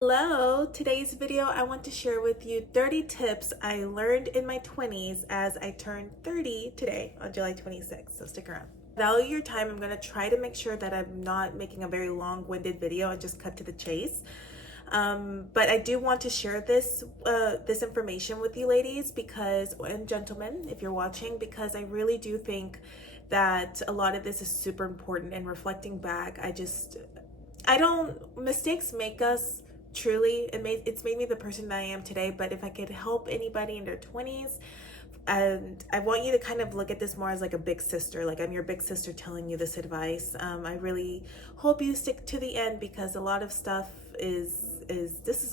Hello, today's video I want to share with you 30 tips I learned in my 20s as I turned 30 today on July 26th, so stick around. Value your time. I'm going to try to make sure that I'm not making a very long-winded video and just cut to the chase. But I do want to share this information with you ladies and gentlemen, if you're watching, because I really do think that a lot of this is super important. And reflecting back, mistakes make us truly, it's made me the person that I am today. But if I could help anybody in their 20s, and I want you to kind of look at this more as like a big sister, like I'm your big sister telling you this advice. I really hope you stick to the end, because a lot of stuff is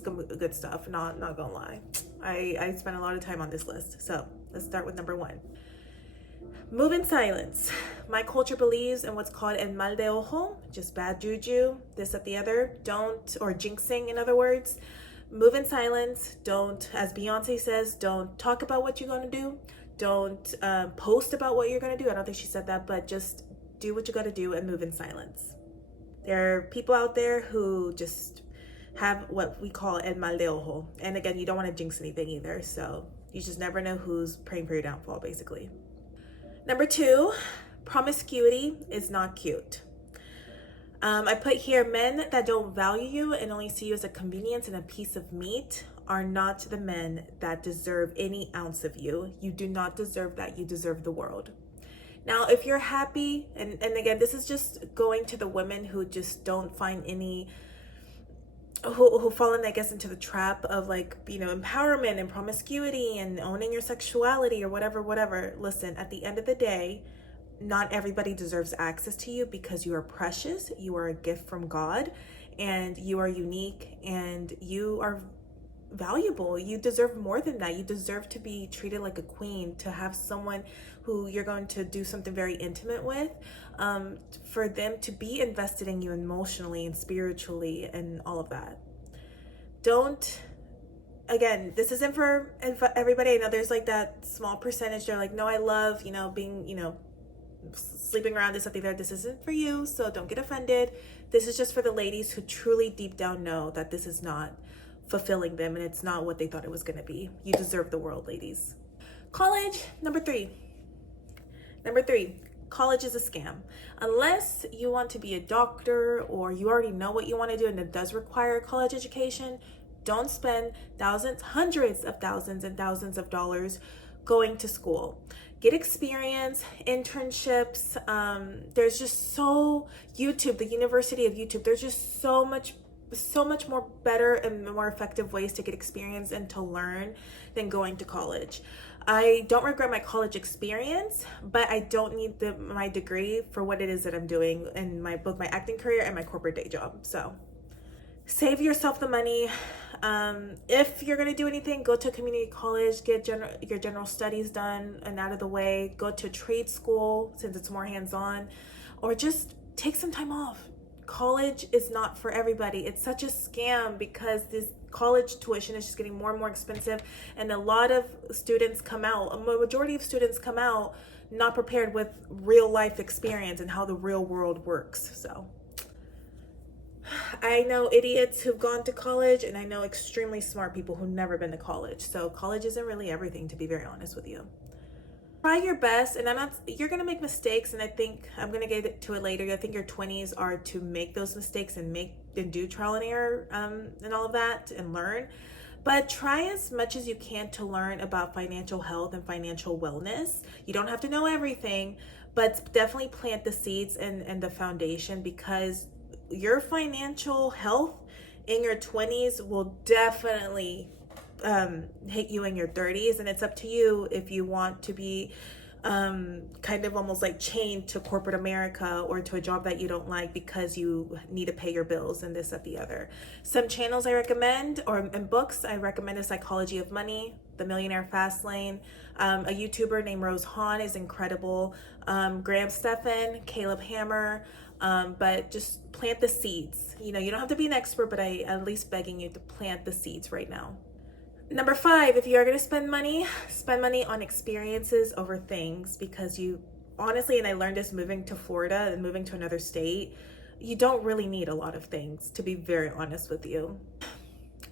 good stuff, not gonna lie. I spent a lot of time on this list. So let's start with number 1. Move in silence. My culture believes in what's called el mal de ojo, just bad juju, this, that, the other. Or jinxing, in other words. Move in silence. Don't, as Beyonce says, don't talk about what you're going to do. Don't post about what you're going to do. I don't think she said that, but just do what you got to do and move in silence. There are people out there who just have what we call el mal de ojo. And again, you don't want to jinx anything either. So you just never know who's praying for your downfall, basically. Number 2, promiscuity is not cute. I put here, men that don't value you and only see you as a convenience and a piece of meat are not the men that deserve any ounce of you. You do not deserve that. You deserve the world. Now, if you're happy, and again, this is just going to the women who just don't find any, who fall in, I guess, into the trap of empowerment and promiscuity and owning your sexuality or whatever. Listen, at the end of the day, not everybody deserves access to you, because you are precious, you are a gift from God, and you are unique, and you are valuable. You deserve more than that. You deserve to be treated like a queen, to have someone who you're going to do something very intimate with, for them to be invested in you emotionally and spiritually and all of that. Again, this isn't for everybody. I know there's like that small percentage, they're like, no, I love, being, sleeping around, this, that, the other. This isn't for you, so don't get offended. This is just for the ladies who truly deep down know that this is not fulfilling them and it's not what they thought it was going to be. You deserve the world, ladies. College, number 3. College is a scam. Unless you want to be a doctor or you already know what you want to do and it does require a college education, don't spend hundreds of thousands and thousands of dollars going to school. Get experience, internships. There's just YouTube, the University of YouTube, there's just so much more better and more effective ways to get experience and to learn than going to college. I don't regret my college experience, but I don't need my degree for what it is that I'm doing in both my acting career and my corporate day job. So save yourself the money. If you're going to do anything, go to a community college, get your general studies done and out of the way, go to a trade school since it's more hands-on, or just take some time off. College is not for everybody. It's such a scam because this college tuition is just getting more and more expensive, and a lot of students a majority of students come out not prepared with real life experience and how the real world works. So I know idiots who've gone to college, and I know extremely smart people who've never been to college. So college isn't really everything, to be very honest with you. Try your best, and you're going to make mistakes, and I think I'm going to get to it later. I think your 20s are to make those mistakes and do trial and error and all of that and learn. But try as much as you can to learn about financial health and financial wellness. You don't have to know everything, but definitely plant the seeds and the foundation, because your financial health in your 20s will definitely hit you in your 30s, and it's up to you if you want to be kind of almost like chained to corporate America or to a job that you don't like because you need to pay your bills and this, that, the other. Some channels I recommend, and books, I recommend The Psychology of Money, The Millionaire Fastlane. A YouTuber named Rose Hahn is incredible. Graham Stephan, Caleb Hammer. But just plant the seeds. You don't have to be an expert, but I'm at least begging you to plant the seeds right now. Number 5, if you are going to spend money on experiences over things, because you honestly, and I learned this moving to Florida and moving to another state, you don't really need a lot of things, to be very honest with you.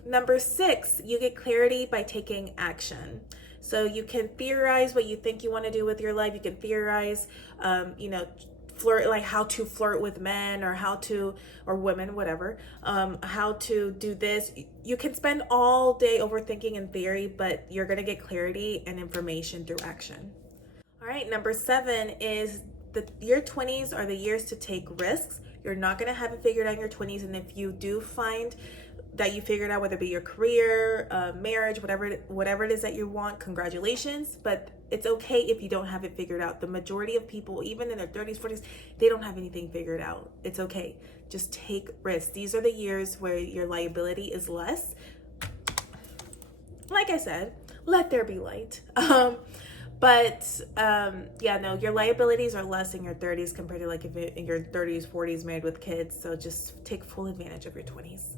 Number 6, you get clarity by taking action. So you can theorize what you think you want to do with your life. You can theorize, flirt, like how to flirt with men or or women, whatever, how to do this. You can spend all day overthinking in theory, but you're going to get clarity and information through action. All right, number 7 is your 20s are the years to take risks. You're not going to have it figured out in your 20s. And if you do find that you figured out, whether it be your career, marriage, whatever it is that you want, congratulations. But it's okay if you don't have it figured out. The majority of people, even in their 30s, 40s, they don't have anything figured out. It's okay. Just take risks. These are the years where your liability is less. Like I said, let there be light. Your liabilities are less in your 30s compared to like if in your 30s, 40s married with kids. So just take full advantage of your 20s.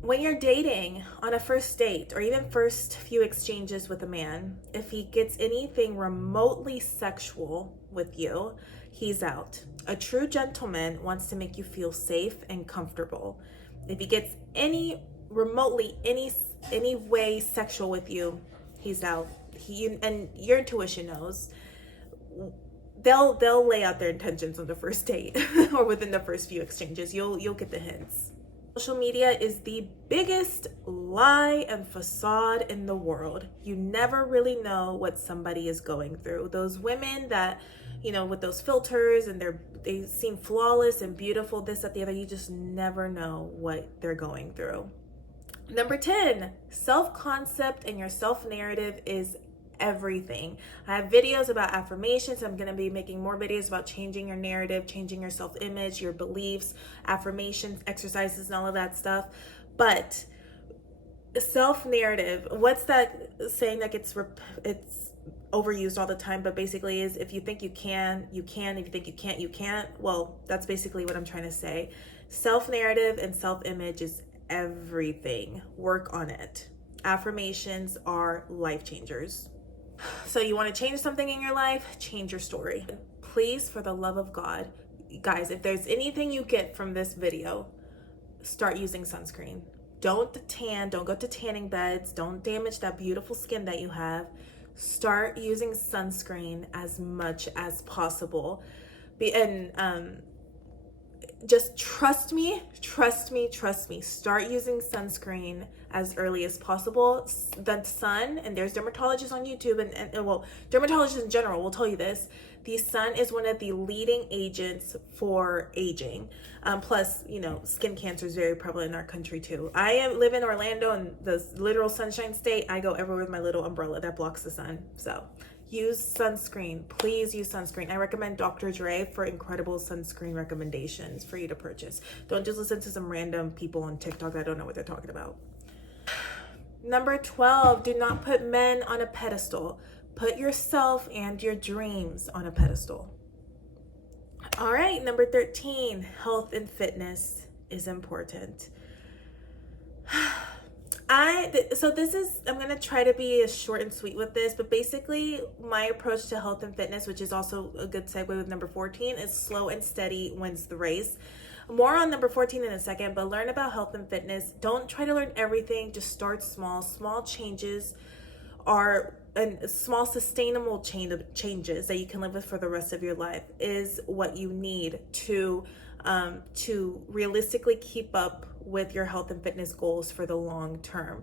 When you're dating on a first date or even first few exchanges with a man, if he gets anything remotely sexual with you, he's out. A true gentleman wants to make you feel safe and comfortable. If he gets any way sexual with you, he's out. And your intuition knows. They'll lay out their intentions on the first date or within the first few exchanges. You'll get the hints. Social media is the biggest lie and facade in the world. You never really know what somebody is going through. Those women that, with those filters and they seem flawless and beautiful, this, that, the other, you just never know what they're going through. Number 10, self-concept and your self-narrative is everything. I have videos about affirmations. I'm going to be making more videos about changing your narrative, changing your self-image, your beliefs, affirmations, exercises, and all of that stuff. But self-narrative, what's that saying that it's overused all the time, but basically is if you think you can, you can. If you think you can't, you can't. Well, that's basically what I'm trying to say. Self-narrative and self-image is everything. Work on it. Affirmations are life changers. So you want to change something in your life, change your story. Please, for the love of God, guys, if there's anything you get from this video, start using sunscreen. Don't go to tanning beds. Don't damage that beautiful skin that you have. Start using sunscreen as much as possible. Just trust me. Start using sunscreen as early as possible. The sun, and there's dermatologists on YouTube and dermatologists in general will tell you this. The sun is one of the leading agents for aging. Plus, skin cancer is very prevalent in our country too. I live in Orlando, in the literal sunshine state. I go everywhere with my little umbrella that blocks the sun. So use sunscreen. Please use sunscreen. I recommend Dr. Dre for incredible sunscreen recommendations for you to purchase. Don't just listen to some random people on TikTok that don't know what they're talking about. Number 12, do not put men on a pedestal. Put yourself and your dreams on a pedestal. All right, number 13, health and fitness is important. I'm going to try to be as short and sweet with this, but basically my approach to health and fitness, which is also a good segue with number 14, is slow and steady wins the race. More on number 14 in a second, but learn about health and fitness. Don't try to learn everything. Just start small. Small changes and small sustainable changes that you can live with for the rest of your life is what you need to realistically keep up with your health and fitness goals for the long term.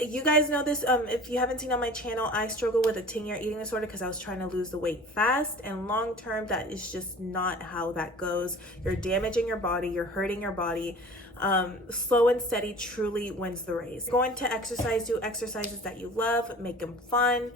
You guys know this. If you haven't seen on my channel, I struggle with a 10-year eating disorder because I was trying to lose the weight fast, and long term, that is just not how that goes. You're damaging your body. You're hurting your body. Slow and steady truly wins the race. Going to exercise, do exercises that you love, make them fun.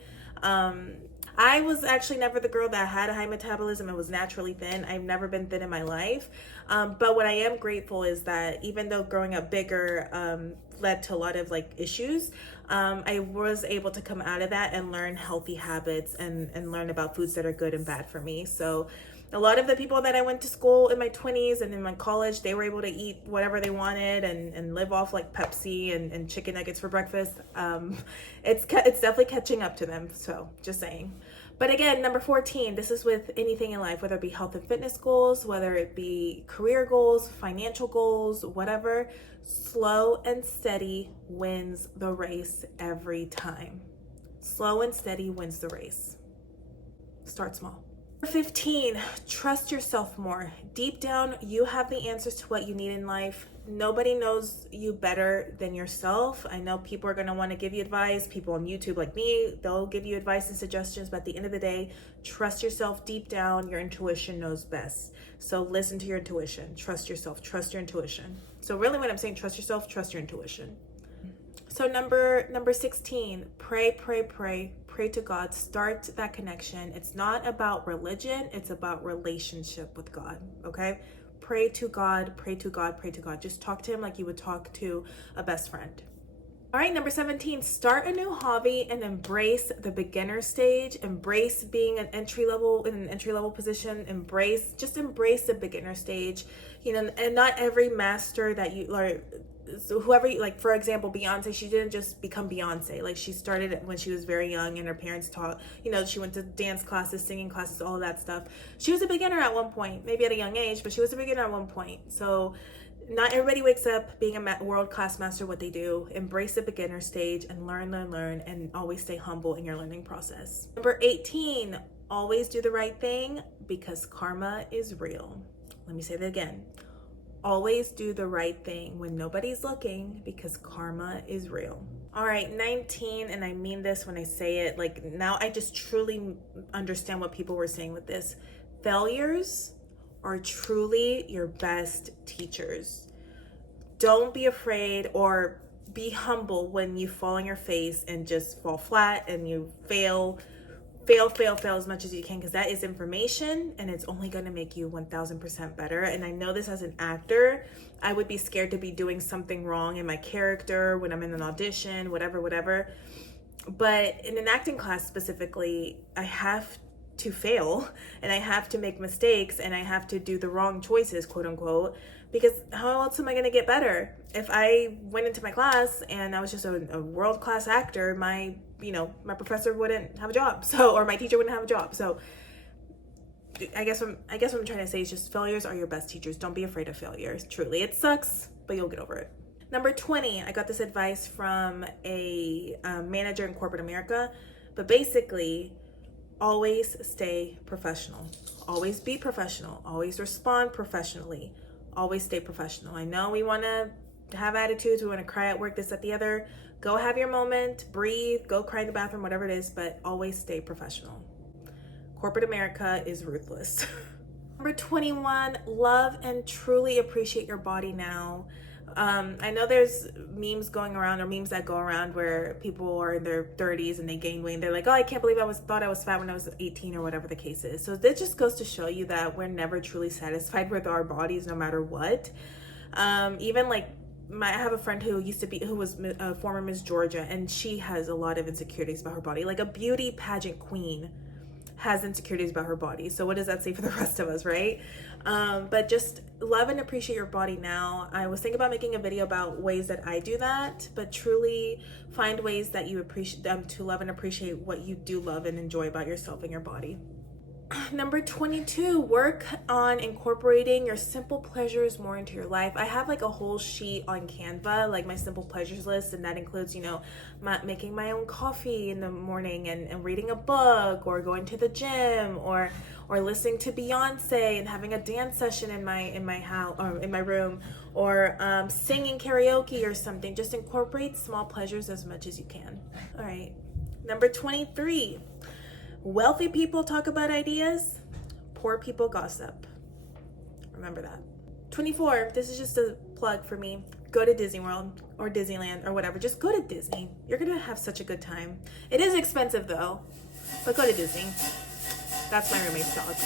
I was actually never the girl that had a high metabolism and was naturally thin. I've never been thin in my life. But what I am grateful is that even though growing up bigger led to a lot of issues, I was able to come out of that and learn healthy habits and learn about foods that are good and bad for me. So a lot of the people that I went to school in my 20s and in my college, they were able to eat whatever they wanted and live off Pepsi and chicken nuggets for breakfast. It's definitely catching up to them. So just saying. But again, number 14, this is with anything in life, whether it be health and fitness goals, whether it be career goals, financial goals, whatever. Slow and steady wins the race every time. Slow and steady wins the race. Start small. 15, trust yourself more. Deep down, you have the answers to what you need in life. Nobody knows you better than yourself. I know people are going to want to give you advice. People on YouTube like me, they'll give you advice and suggestions. But at the end of the day, trust yourself deep down. Your intuition knows best. So listen to your intuition. Trust yourself. Trust your intuition. So really when I'm saying trust yourself, trust your intuition. So number 16, pray to God. Start that connection. It's not about religion. It's about relationship with God. Okay? Pray to God. Just talk to him like you would talk to a best friend. All right, number 17, start a new hobby and embrace the beginner stage. Embrace being in an entry level position. Embrace the beginner stage. And not every master that you learn. So whoever, like for example, Beyonce, she didn't just become Beyonce. Like she started when she was very young and her parents taught, she went to dance classes, singing classes, all of that stuff. She was a beginner at one point, maybe at a young age, but she was a beginner at one point. So not everybody wakes up being a world-class master what they do. Embrace the beginner stage and learn, and always stay humble in your learning process. Number 18, always do the right thing because karma is real. Let me say that again. Always do the right thing when nobody's looking because karma is real. All right, 19, and I mean this when I say it, like now I just truly understand what people were saying with this. Failures are truly your best teachers. Don't be afraid or be humble when you fall on your face and just fall flat and you fail as much as you can, because that is information and it's only going to make you 1000% better. And I know this as an actor, I would be scared to be doing something wrong in my character when I'm in an audition, whatever. But in an acting class specifically, I have to fail and I have to make mistakes and I have to do the wrong choices, quote unquote, because how else am I going to get better? If I went into my class and I was just a world-class actor, my professor wouldn't have a job, or my teacher wouldn't have a job. So I guess what I'm trying to say is just failures are your best teachers. Don't be afraid of failures. Truly, it sucks, but you'll get over it. Number 20, I got this advice from a manager in corporate America, but basically, always stay professional. Always be professional. Always respond professionally. Always stay professional. I know we want to have attitudes. We want to cry at work, this, that, the other. Go have your moment. Breathe. Go cry in the bathroom, whatever it is, but always stay professional. Corporate America is ruthless. Number 21, love and truly appreciate your body now. I know there's memes that go around where people are in their 30s and they gain weight. They're like, oh, I can't believe thought I was fat when I was 18 or whatever the case is. So this just goes to show you that we're never truly satisfied with our bodies no matter what. Even like I have a friend who was a former Miss Georgia, and she has a lot of insecurities about her body. Like a beauty pageant queen has insecurities about her body. So what does that say for the rest of us, right? But just love and appreciate your body now. I was thinking about making a video about ways that I do that, but truly find ways that you appreciate to love and appreciate what you do love and enjoy about yourself and your body. Number 22, work on incorporating your simple pleasures more into your life. I have like a whole sheet on Canva, like my simple pleasures list, and that includes, making my own coffee in the morning and reading a book, or going to the gym, or listening to Beyonce and having a dance session in my house or in my room, or singing karaoke or something. Just incorporate small pleasures as much as you can. All right. Number 23. Wealthy people talk about ideas, poor people gossip. Remember that. 24, this is just a plug for me. Go to Disney World or Disneyland or whatever. Just go to Disney. You're going to have such a good time. It is expensive though, but go to Disney. That's my roommate's dog.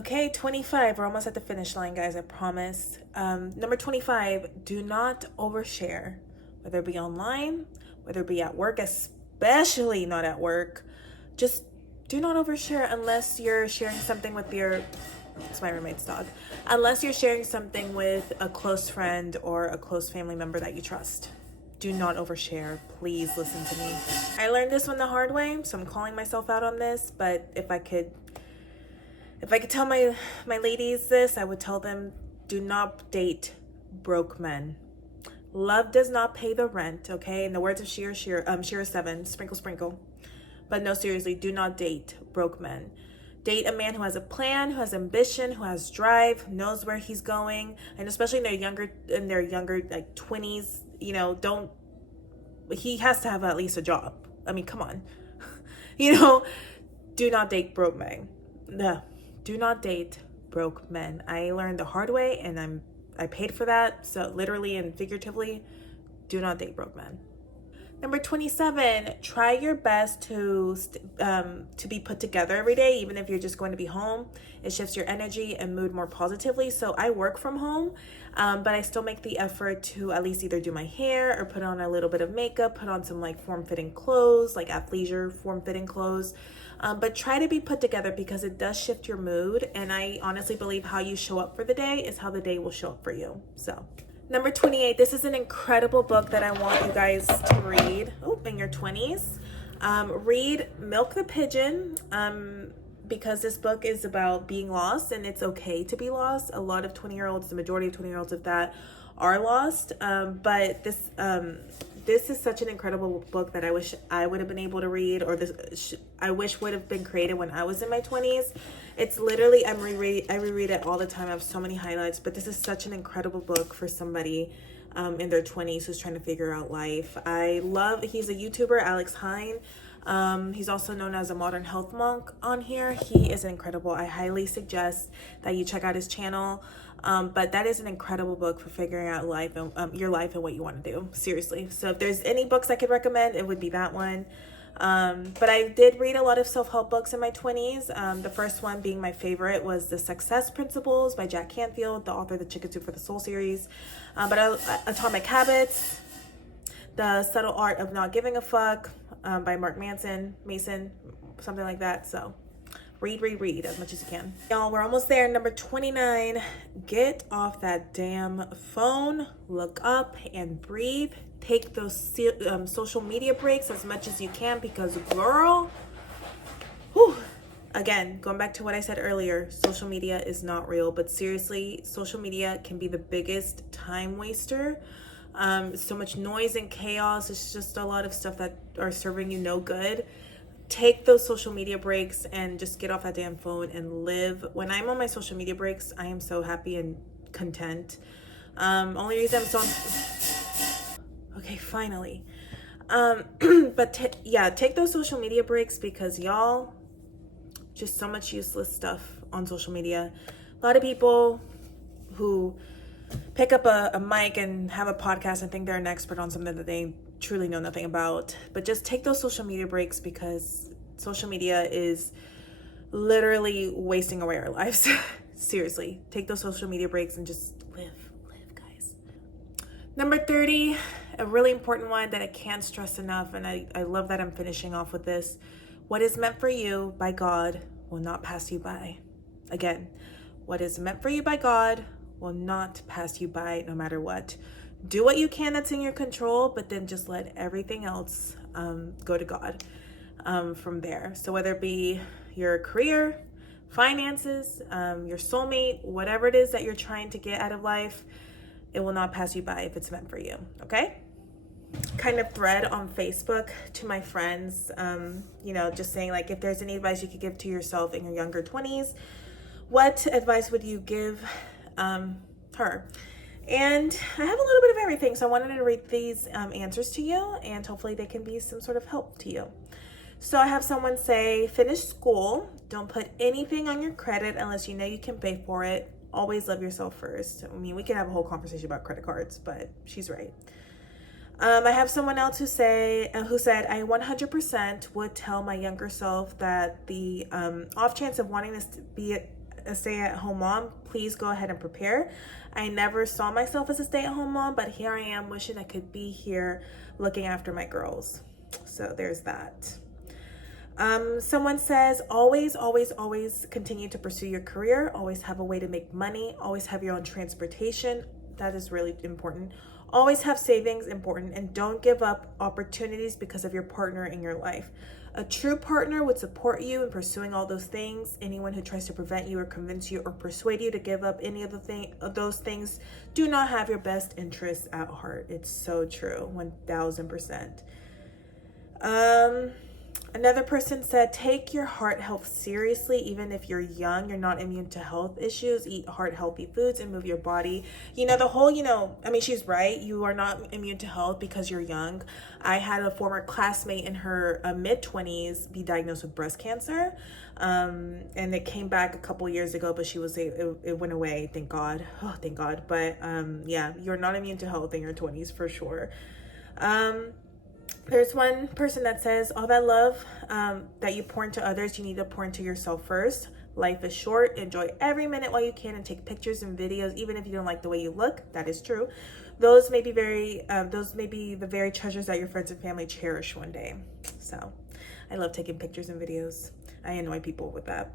Okay, 25. We're almost at the finish line, guys, I promise. Number 25, do not overshare, whether it be online, whether it be at work, especially not at work. Just do not overshare unless you're sharing something with it's my roommate's dog. Unless you're sharing something with a close friend or a close family member that you trust. do not overshare. Please listen to me. I learned this one the hard way, so I'm calling myself out on this. But if I could tell my ladies this, I would tell them, do not date broke men. Love does not pay the rent, okay? In the words of Shira 7, sprinkle, sprinkle. But no, seriously, do not date broke men. Date a man who has a plan, who has ambition, who has drive, knows where he's going, and especially in their younger like 20s, you know, he has to have at least a job. I mean, come on. You know, do not date broke men. No, do not date broke men. I learned the hard way, and I paid for that. So literally and figuratively, do not date broke men. Number 27, try your best to be put together every day, even if you're just going to be home. It shifts your energy and mood more positively. So I work from home, but I still make the effort to at least either do my hair or put on a little bit of makeup, put on some like form-fitting clothes, like athleisure form-fitting clothes. But try to be put together because it does shift your mood. And I honestly believe how you show up for the day is how the day will show up for you. So number 28, this is an incredible book that I want you guys to read in your 20s. Read Milk the Pigeon, because this book is about being lost, and it's okay to be lost. A lot of 20-year-olds, the majority of 20-year-olds of that are lost. But this is such an incredible book that I wish I would have been able to read, or I wish would have been created when I was in my 20s. It's literally, I reread it all the time. I have so many highlights, but this is such an incredible book for somebody in their 20s who's trying to figure out life. He's a YouTuber, Alex Hine. He's also known as a modern health monk on here. He is incredible. I highly suggest that you check out his channel. But that is an incredible book for figuring out life and your life and what you want to do. Seriously. So if there's any books I could recommend, it would be that one. But I did read a lot of self-help books in my 20s. The first one being my favorite was The Success Principles by Jack Canfield, the author of the Chicken Soup for the Soul series. But Atomic Habits, The Subtle Art of Not Giving a Fuck by Mark Mason, something like that. So read as much as you can. Y'all, we're almost there. Number 29, get off that damn phone, look up and breathe. Take those social media breaks as much as you can, because girl, again, going back to what I said earlier, social media is not real. But seriously, social media can be the biggest time waster. So much noise and chaos. It's just a lot of stuff that are serving you no good. Take those social media breaks and just get off that damn phone and live. When I'm on my social media breaks, I am so happy and content. Only reason I'm so okay, finally. But take those social media breaks, because y'all, just so much useless stuff on social media. A lot of people who pick up a mic and have a podcast and think they're an expert on something that they truly know nothing about. But just take those social media breaks, because social media is literally wasting away our lives. Seriously, take those social media breaks and just live, guys. Number 30, a really important one that I can't stress enough, and I love that I'm finishing off with this. What is meant for you by God will not pass you by. Again, what is meant for you by God will not pass you by, no matter what. Do what you can that's in your control, but then just let everything else go to God from there. So whether it be your career, finances, your soulmate, whatever it is that you're trying to get out of life, it will not pass you by if it's meant for you, okay? Kind of thread on Facebook to my friends, just saying, like, if there's any advice you could give to yourself in your younger 20s, what advice would you give her? And I have a little bit of everything, so I wanted to read these answers to you, and hopefully they can be some sort of help to you. So I have someone say, finish school. Don't put anything on your credit unless you know you can pay for it. Always love yourself first. I mean, we could have a whole conversation about credit cards, but she's right. I have someone else who said, I 100% would tell my younger self that the off chance of wanting to be a stay-at-home mom, please go ahead and prepare. I never saw myself as a stay-at-home mom, but here I am wishing I could be here looking after my girls. So there's that. Someone says, always continue to pursue your career. Always have a way to make money. Always have your own transportation. That is really important. Always have savings, important, and don't give up opportunities because of your partner in your life. A true partner would support you in pursuing all those things. Anyone who tries to prevent you or convince you or persuade you to give up any of those things do not have your best interests at heart. It's so true, 1000%. Another person said, take your heart health seriously. Even if you're young, you're not immune to health issues. Eat heart healthy foods and move your body. She's right. You are not immune to health because you're young. I had a former classmate in her mid-20s be diagnosed with breast cancer. And it came back a couple years ago, but it went away. Thank God. Oh, thank God. But you're not immune to health in your 20s for sure. There's one person that says, all that love that you pour into others, you need to pour into yourself first. Life is short. Enjoy every minute while you can and take pictures and videos, even if you don't like the way you look. That is true. Those may be the very treasures that your friends and family cherish one day. So I love taking pictures and videos. I annoy people with that.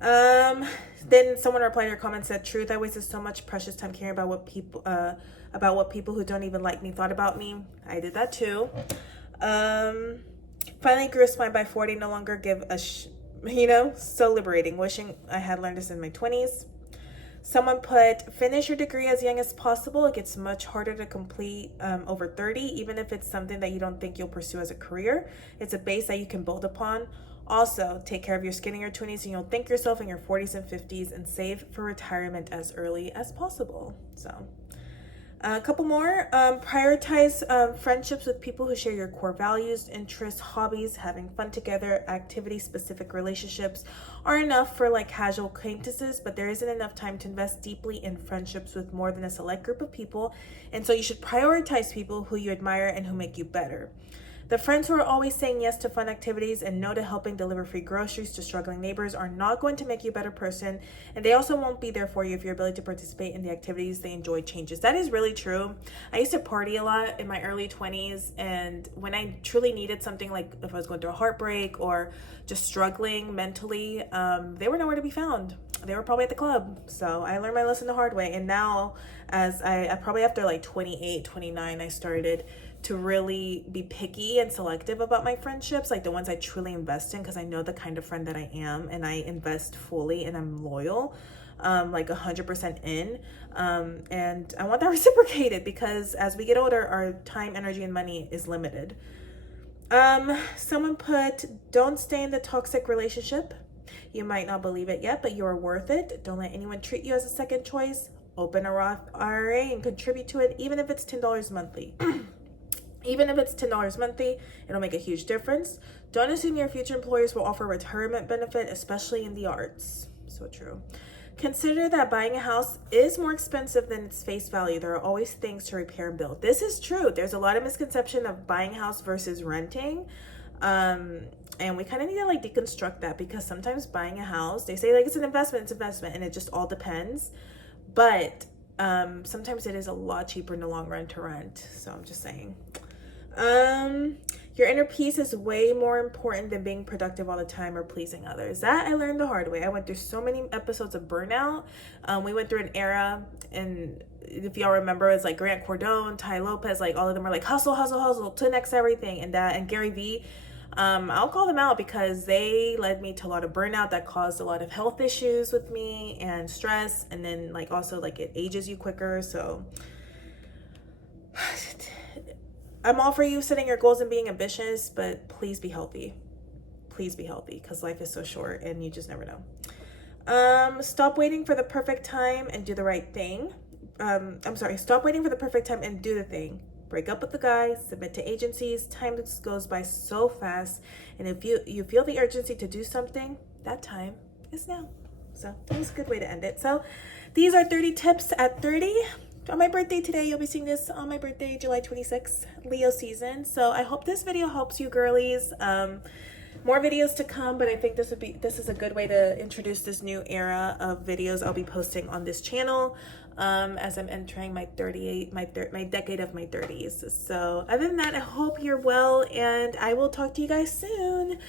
Then someone replied to your comment, said, truth, I wasted so much precious time caring about what people who don't even like me thought about me. I did that too. Finally grew a spine by 40, no longer give a so liberating. Wishing I had learned this in my 20s. Someone put, finish your degree as young as possible. It gets much harder to complete over 30, even if it's something that you don't think you'll pursue as a career. It's a base that you can build upon. Also, take care of your skin in your 20s and you'll thank yourself in your 40s and 50s, and save for retirement as early as possible. So a couple more. Prioritize friendships with people who share your core values, interests, hobbies. Having fun together, activity-specific relationships are enough for like casual acquaintances, but there isn't enough time to invest deeply in friendships with more than a select group of people. And so you should prioritize people who you admire and who make you better. The friends who are always saying yes to fun activities and no to helping deliver free groceries to struggling neighbors are not going to make you a better person, and they also won't be there for you if your ability to participate in the activities they enjoy changes. That is really true. I used to party a lot in my early 20s, and when I truly needed something, like if I was going through a heartbreak or just struggling mentally, they were nowhere to be found. They were probably at the club. So I learned my lesson the hard way. And now, as I probably after like 28, 29, I started to really be picky and selective about my friendships, like the ones I truly invest in, because I know the kind of friend that I am, and I invest fully and I'm loyal, like 100% in. And I want that reciprocated, because as we get older, our time, energy, and money is limited. Someone put, don't stay in the toxic relationship. You might not believe it yet, but you are worth it. Don't let anyone treat you as a second choice. Open a Roth IRA and contribute to it, even if it's $10 monthly. Even if it's $10 monthly, it'll make a huge difference. Don't assume your future employers will offer retirement benefit, especially in the arts. So true. Consider that buying a house is more expensive than its face value. There are always things to repair and build. This is true. There's a lot of misconception of buying a house versus renting. And we kind of need to like deconstruct that, because sometimes buying a house, they say like it's an investment, and it just all depends. But sometimes it is a lot cheaper in the long run to rent. So I'm just saying. Your inner peace is way more important than being productive all the time or pleasing others. That I learned the hard way. I went through so many episodes of burnout. We went through an era, and if y'all remember, it's like Grant Cardone, Ty Lopez, like all of them are like hustle, hustle, hustle, 10x everything, and Gary Vee. I'll call them out because they led me to a lot of burnout that caused a lot of health issues with me and stress, and then like also like it ages you quicker. So I'm all for you setting your goals and being ambitious, but please be healthy. Please be healthy, because life is so short and you just never know. Stop waiting for the perfect time and do the right thing. Stop waiting for the perfect time and do the thing. Break up with the guy, submit to agencies. Time goes by so fast. And if you feel the urgency to do something, that time is now. So that's a good way to end it. So these are 30 tips at 30. On my birthday today, you'll be seeing this on my birthday, July 26th, Leo season. So I hope this video helps you girlies. More videos to come, but I think this is a good way to introduce this new era of videos I'll be posting on this channel as I'm entering my decade of my 30s. So other than that, I hope you're well, and I will talk to you guys soon.